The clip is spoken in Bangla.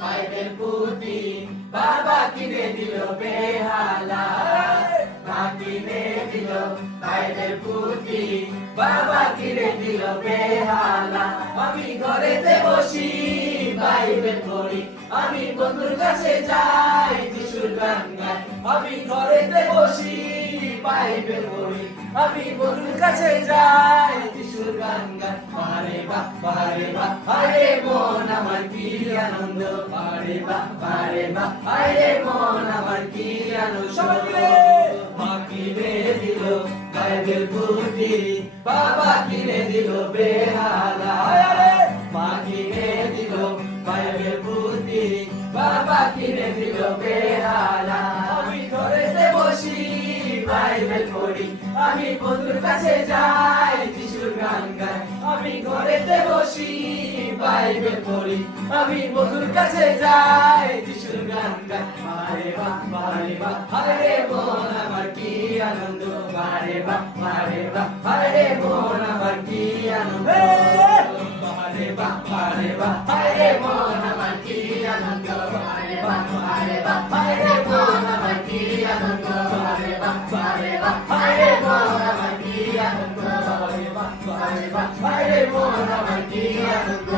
বাইবেল পুঁথি বাবা কিনে দিল বেহালা, মা কিনে দিল বাইবেল পুঁথি বাবা কিনে দিল বেহালা। আমি ঘরেতে বসি বাইবেল পড়ি, আমি বন্ধুর কাছে যাই যিশুর গান গাই। আমি ঘরেতে বসি বাইবেল পড়ি, আমি বন্ধুর কাছে যাই যিশুর গান গাই। বারে বা বারে বা আরে মন আমার কি আনন্দ, বারে বা বারে বা আরে মন আমার কি আনন্দ। সবাই মিলে মা কিনে দিল বাইবেল পুঁথি বাবা কিনে দিল বেহালা, মা কিনে দিল বাইবেল পুঁথি বাবা কিনে দিল বেহালা। আমি ঘরেতে বসি বাইবেল পড়ি, আমি বন্ধুর কাছে যাই যিশুর গান গাই। আমি ঘরেতে বসি বাইবেল পড়ি, আমি বন্ধুর কাছে যাই যিশুর গান গাই। বারে বা বারে বা হায় মন আমার কি আনন্দ, বারে বা বারে বা হায় মন আমার কি আনন্দ। বারে বা বারে বা হায় মন আমার কি আনন্দ, বারে বা বারে বা হায় মন আমার কি আনন্দ, বারে বা বারে বা হায় মন আমার কি আনন্দ, বারে বা বারে বা হায় মন আমার কি আনন্দ।